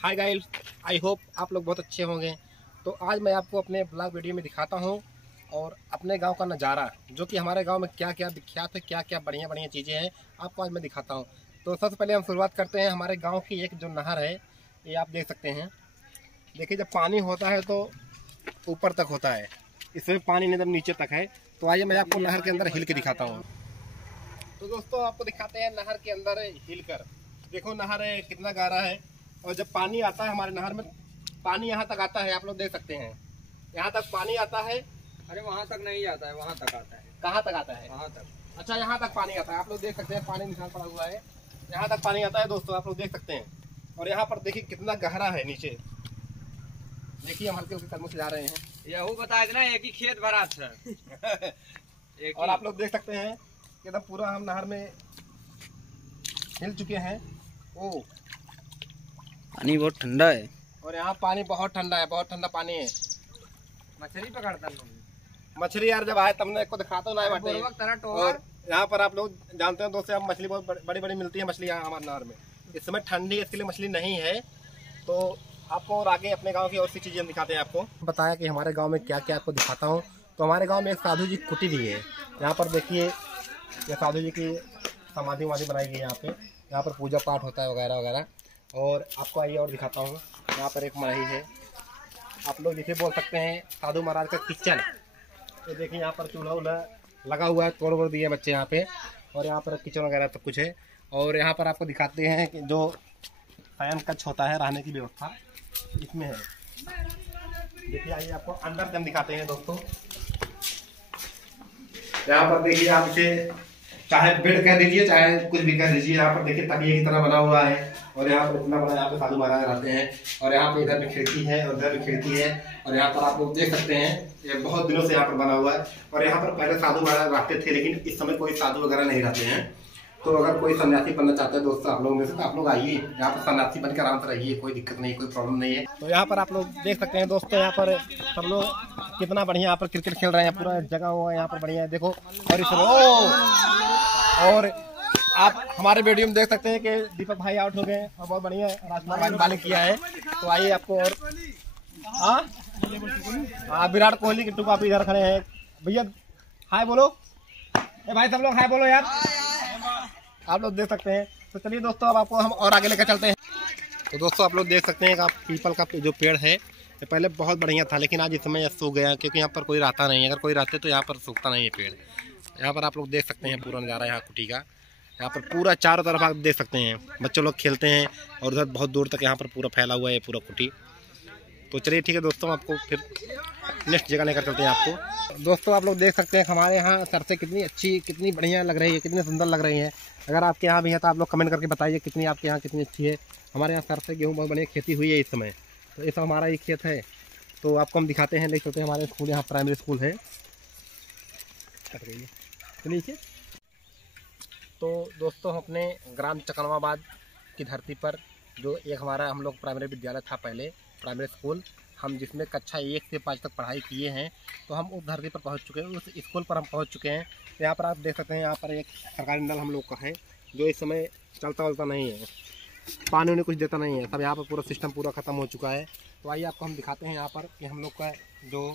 Hi guys, I hope आप लोग बहुत अच्छे होंगे। तो आज मैं आपको अपने ब्लॉग वीडियो में दिखाता हूँ और अपने गांव का नज़ारा, जो कि हमारे गांव में क्या क्या विख्यात है, क्या क्या बढ़िया बढ़िया चीज़ें हैं, आपको आज मैं दिखाता हूँ। तो सबसे पहले हम शुरुआत करते हैं हमारे गांव की एक जो नहर है, ये आप देख सकते हैं। देखिए, जब पानी होता है तो ऊपर तक होता है, इसमें पानी नहीं, जब नीचे तक है। तो आइए मैं आपको नहर के अंदर हिल के दिखाता हूँ। तो दोस्तों, आपको दिखाते हैं नहर के अंदर हिल कर। देखो नहर है, कितना गहरा है। और जब पानी आता है हमारे नहर में, पानी यहाँ तक आता है, आप लोग देख सकते हैं, यहाँ तक पानी आता है। अरे वहाँ तक नहीं आता है, वहाँ तक आता है। कहाँ तक आता है? वहाँ तक। अच्छा, यहाँ तक पानी आता है, आप लोग देख सकते हैं, पानी निशान पड़ा हुआ है, यहाँ तक पानी आता है दोस्तों, आप लोग देख सकते हैं। और यहाँ पर देखिए कितना गहरा है नीचे। देखिए हम हल्के हल्के कदमों से जा रहे हैं। यही बता देना, एक ही खेत भरा था। और आप लोग देख सकते हैं कि एकदम पूरा हम नहर में हिल चुके हैं। ओ, पानी बहुत ठंडा है। और यहाँ पानी बहुत ठंडा है, बहुत ठंडा पानी है। मछली पकड़ता है मछली यार जब आए तब ने को दिखाता ना है। और यहाँ पर आप लोग जानते हैं दोस्तों, मछली बहुत बड़ी बड़ी मिलती है। मछली यहाँ हमारे नहर में इस समय ठंडी है, इसके लिए मछली नहीं है। तो आपको और आगे अपने गांव की और सी चीज़ें हम दिखाते हैं। आपको बताया कि हमारे गांव में क्या क्या आपको दिखाता हूँ। तो हमारे गांव में एक साधु जी कुटी भी है। यहाँ पर देखिए, ये साधु जी की समाधि वाधि बनाई गई है यहाँ पे। यहाँ पर पूजा पाठ होता है वगैरह वगैरह। और आपको आइए और दिखाता हूँ। यहाँ पर एक मढ़ई है, आप लोग जिसे बोल सकते हैं साधु महाराज का किचन। तो देखिए यहाँ पर चूल्हा वूल्हा लगा हुआ है, तोड़ दिए बच्चे यहाँ पे। और यहाँ पर किचन वगैरह सब कुछ है। और यहाँ पर आपको दिखाते हैं कि जो शयन कक्ष होता है, रहने की व्यवस्था इसमें है। देखिए आइए आपको अंदर से हम दिखाते हैं दोस्तों। यहाँ पर देखिए, आप इसे चाहे बेड कह दीजिए चाहे कुछ भी कह दीजिए। यहाँ पर देखिए तकिए की तरह बना हुआ है। और यहाँ पर इतना बड़ा, यहाँ पे साधु महाराज रहते हैं। और यहाँ पे इधर भी खिड़की है और इधर भी खिड़की है। और यहाँ पर आप लोग देख सकते हैं, ये बहुत दिनों से यहाँ पर बना हुआ है। और यहाँ पर पहले साधु महाराज रहते थे, लेकिन इस समय कोई साधु वगैरह नहीं रहते हैं। तो अगर कोई सन्यासी बनना चाहते हैं दोस्तों आप लोगों में से, तो आप लोग आइए यहाँ पर सन्यासी बनकर आराम से रहिए, कोई दिक्कत नहीं, कोई प्रॉब्लम नहीं है। तो यहाँ पर आप लोग देख सकते हैं दोस्तों, यहाँ पर सब लोग कितना बढ़िया यहाँ पर क्रिकेट खेल रहे हैं। पूरा जगह हुआ है यहाँ पर बढ़िया है, देखो। और इस और आप हमारे वीडियो में देख सकते हैं कि दीपक भाई आउट हो गए और बहुत बढ़िया राजकुमार भाई ने बॉलिंग किया है। तो आइए आपको और विराट कोहली की टुका इधर खड़े हैं। भैया हाय बोलो, ए भाई सब लोग हाय बोलो यार, आप लोग देख सकते हैं। तो चलिए दोस्तों, अब आपको हम और आगे लेकर चलते हैं। तो दोस्तों आप लोग देख सकते हैं कि आप पीपल का जो पेड़ है, ये पहले बहुत बढ़िया था, लेकिन आज इस समय सूख गया, क्योंकि यहाँ पर कोई रहता नहीं। अगर कोई रहते तो यहाँ पर सूखता नहीं है पेड़। यहाँ पर आप लोग देख सकते हैं पूरा नज़ारा यहाँ कुटी का। यहाँ पर पूरा चारों तरफ आप देख सकते हैं, बच्चे लोग खेलते हैं। और उधर बहुत दूर तक यहाँ पर पूरा फैला हुआ है पूरा कुटी। तो चलिए ठीक है दोस्तों, आपको फिर नेक्स्ट जगह लेकर चलते हैं आपको। दोस्तों आप लोग देख सकते हैं हमारे यहाँ सरसों कितनी अच्छी, कितनी बढ़िया लग रही है, कितनी सुंदर लग रही है। अगर आपके यहाँ भी है तो आप लोग कमेंट करके बताइए कितनी आपके यहाँ कितनी अच्छी है। हमारे यहाँ सरसों गेहूँ बहुत बढ़िया खेती हुई है इस समय। तो ये सब हमारा ये खेत है। तो आपको हम दिखाते हैं, देख सकते हैं हमारे स्कूल, यहाँ प्राइमरी स्कूल है। चलिए, तो दोस्तों हम अपने ग्राम चकनवाबाद की धरती पर, जो एक हमारा हम लोग प्राइमरी विद्यालय था पहले, प्राइमरी स्कूल, हम जिसमें कक्षा 1 से 5 तक पढ़ाई किए हैं, तो हम उस धरती पर पहुंच चुके हैं, उस स्कूल पर हम पहुंच चुके हैं। तो यहाँ पर आप देख सकते हैं, यहाँ पर एक सरकारी नल हम लोग का है, जो इस समय चलता वलता नहीं है, पानी उन्हें कुछ देता नहीं है। सब यहाँ पर पूरा सिस्टम पूरा ख़त्म हो चुका है। तो आइए आपको हम दिखाते हैं यहाँ पर कि हम लोग का जो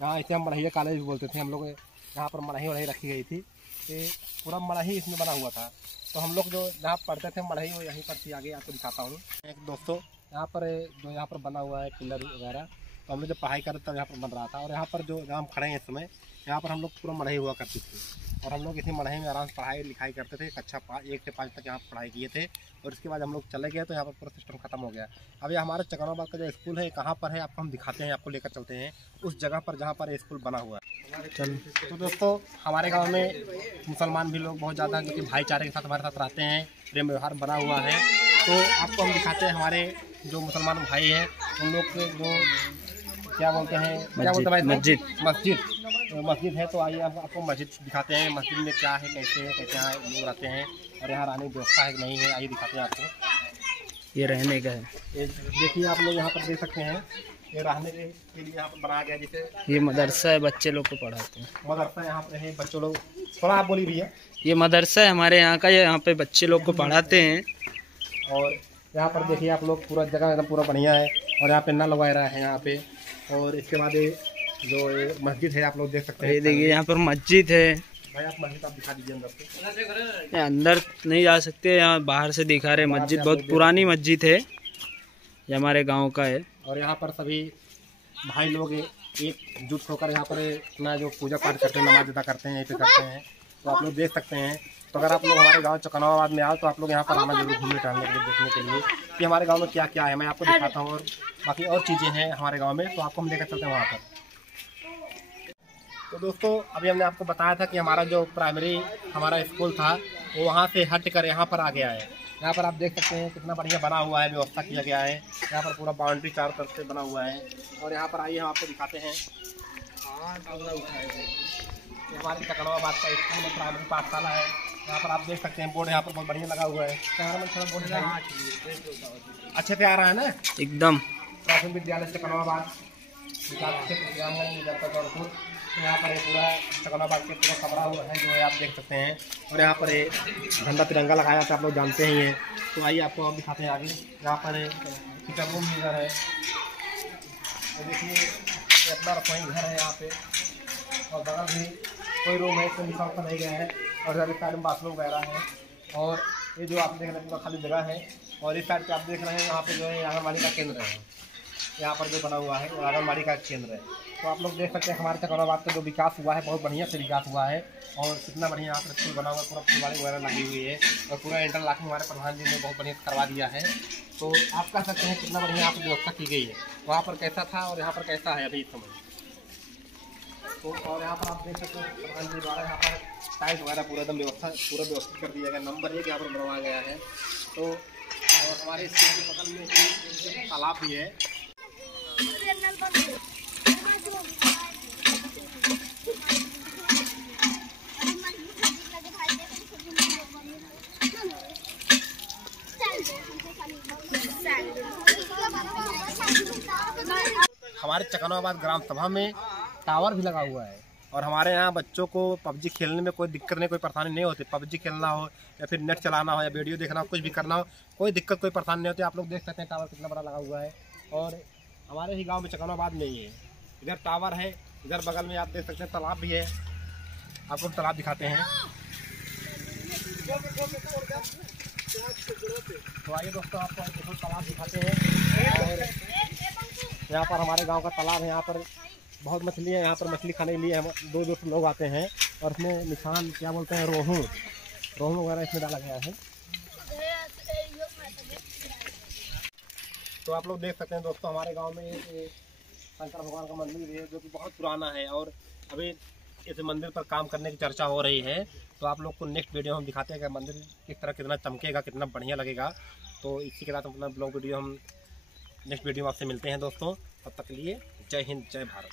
यहाँ, इसे हम मढ़ैया कॉलेज भी बोलते थे। हम लोग यहाँ पर मढ़ई वढ़ई रखी गई थी, कि पूरा मढ़ई इसमें बना हुआ था। तो हम लोग जो जहाँ पढ़ते थे मढ़ई, वो यहीं पर थी। आगे आपको दिखाता हूँ एक दोस्तों, यहाँ पर जो यहाँ पर बना हुआ है पिलर वगैरह। तो हम लोग जब पढ़ाई करते तब यहाँ पर बन रहा था। और यहाँ पर जो जहाँ हम खड़े हैं इस समय, यहाँ पर हम लोग पूरा मढ़ई हुआ करती थी। और हम लोग इसी मढ़ई में आराम से पढ़ाई लिखाई करते थे। कक्षा 1 से 5 तक यहाँ पढ़ाई किए थे। और इसके बाद हम लोग चले गए, तो यहाँ पर पूरा सिस्टम खत्म हो गया। अब ये हमारे चकनवाबाद का जो स्कूल है कहाँ पर है, आपको हम दिखाते हैं, आपको लेकर चलते हैं उस जगह पर जहाँ पर स्कूल बना हुआ है। चल, तो दोस्तों हमारे गाँव में मुसलमान भी लोग बहुत ज़्यादा, जो कि भाईचारे के साथ हमारे साथ रहते हैं, प्रेम व्यवहार बना हुआ है। तो आपको हम दिखाते हैं हमारे जो मुसलमान भाई हैं, उन लोग के जो क्या बोलते हैं, क्या बोलते हैं, मस्जिद है। तो आइए आपको मस्जिद दिखाते हैं, मस्जिद में क्या है, कैसे है, कैसे यहाँ लोग रहते हैं, और यहाँ रहने की व्यवस्था है कि नहीं है, आइए दिखाते हैं आपको। ये रहने का है, ये देखिए आप लोग यहाँ पर देख सकते हैं, ये रहने के लिए यहाँ पर बनाया गया। जैसे ये मदरसा है, बच्चे लोग को पढ़ाते हैं। मदरसा यहाँ पर है, बच्चों लोग, थोड़ा आप बोली भैया। ये मदरसा है हमारे यहाँ का, यहाँ पे बच्चे लोग को पढ़ाते हैं। और यहाँ पर देखिए आप लोग, पूरा जगह एकदम पूरा बढ़िया है। और यहाँ पे नल वगैरह है यहाँ पे। और इसके बाद जो मस्जिद है आप लोग देख सकते हैं। ये देखिए यहाँ पर मस्जिद है। भाई आप मस्जिद आप दिखा दीजिए अंदर से। ये अंदर नहीं जा सकते, यहाँ बाहर से दिखा रहे। मस्जिद बहुत पुरानी मस्जिद है, ये हमारे गांव का है। और यहाँ पर सभी भाई लोग एकजुट होकर यहाँ पर अपना जो पूजा पाठ करते हैं, नमाज अदा करते हैं, यहीं पे करते हैं। तो आप लोग देख सकते हैं। तो अगर आप लोग हमारे गांव चकनवाबाद में आओ तो आप लोग यहाँ पर आना जरूर, घूमने टहलने के लिए, देखने के लिए कि हमारे गांव में क्या क्या है। मैं आपको दिखाता हूँ और बाकी और चीज़ें हैं हमारे गांव में, तो आपको हम लेकर चलते हैं वहाँ पर। तो दोस्तों अभी हमने आपको बताया था कि हमारा जो प्राइमरी हमारा स्कूल था वो वहाँ से हट कर यहाँ पर आ गया है। यहाँ पर आप देख सकते हैं कितना बढ़िया बना हुआ है, व्यवस्था किया गया है। यहाँ पर पूरा बाउंड्री चारों तरफ से बना हुआ है। और यहाँ पर आइए हम आपको दिखाते हैं। ये हमारे चकनवाबाद का स्कूल है, प्राइमरी पाठशाला है। यहाँ पर आप देख सकते हैं बोर्ड यहाँ पर बहुत बढ़िया लगा हुआ है। कैमरा में थोड़ा बोर्ड अच्छे से आ रहा है ना एकदम। प्राथमिक विद्यालय चकनवाबाद विकास क्षेत्र ग्रामीण मुजफ्फरपुर। यहाँ पर पूरा चकनवाबाद के पूरा कमरा हुआ है जो है आप देख सकते हैं। और यहाँ पर झंडा तिरंगा लगाया था, आप लोग जानते ही हैं। तो आइए आपको हम दिखाते हैं आगे। यहाँ पर किचन रूम भी घर है, देखिए अपना रसोई घर है यहाँ पे। और बगल भी कोई रूम है, इसमें लिखा हुआ नहीं गया है। और इधर साइड में बाथरूम वगैरह है। और ये जो आप देख रहे हैं पूरा खाली जगह है। और इस साइड पे आप देख रहे हैं यहाँ पे जो है आंगनबाड़ी का केंद्र है। यहाँ पर जो बना हुआ है वो आंगनबाड़ी का केंद्र है। तो आप लोग देख सकते हैं हमारे चकनवाबाद का जो विकास हुआ है, बहुत बढ़िया से विकास हुआ है। और कितना बढ़िया यहाँ पर स्कूल बना हुआ है, पूरा फुलवाड़ी वगैरह लगी हुई है। और पूरा इंटरलॉकिंग हमारे प्रधान जी ने बहुत बढ़िया करवा दिया है। तो आप कह सकते हैं कितना बढ़िया यहाँ पर व्यवस्था की गई है। वहाँ पर कैसा था और यहाँ पर कैसा है अभी इस समय। तो और यहाँ पर आप देख सकते हैं प्रधान जी द्वारा यहाँ पर टाइल्स वगैरह पूरा एकदम व्यवस्थित कर दिया गया। नंबर 1 यहाँ पर बनवाया गया है। तो और हमारे स्कूल के बगल में एक तालाब भी है। हमारे चकनवाबाद ग्राम सभा में टावर भी लगा हुआ है। और हमारे यहाँ बच्चों को पबजी खेलने में कोई दिक्कत नहीं, कोई परेशानी नहीं होती। पबजी खेलना हो या फिर नेट चलाना हो या वीडियो देखना हो, कुछ भी करना हो, कोई दिक्कत कोई परेशानी नहीं होती। आप लोग देख सकते हैं टावर कितना बड़ा लगा हुआ है। और हमारे ही गांव में चकनवाबाद में ही है। इधर टावर है, इधर बगल में आप देख सकते हैं तालाब भी है। आपको तालाब दिखाते हैं। तो आइए दोस्तों आपको तालाब दिखाते हैं। और यहाँ पर हमारे गांव का तालाब है। यहाँ पर बहुत मछली है। यहाँ पर मछली खाने के लिए हम 2-2 लोग आते हैं। और इसमें निशान क्या बोलते हैं, रोहू वगैरह इसमें डाला गया है। तो आप लोग देख सकते हैं दोस्तों हमारे गांव में एक शंकर भगवान का मंदिर भी है जो कि बहुत पुराना है। और अभी इस मंदिर पर काम करने की चर्चा हो रही है। तो आप लोग को नेक्स्ट वीडियो हम दिखाते हैं कि मंदिर किस तरह कितना चमकेगा, कितना बढ़िया लगेगा। तो इसी के साथ अपना ब्लॉग वीडियो हम नेक्स्ट वीडियो में आपसे मिलते हैं दोस्तों। तब तक के लिए जय हिंद, जय भारत।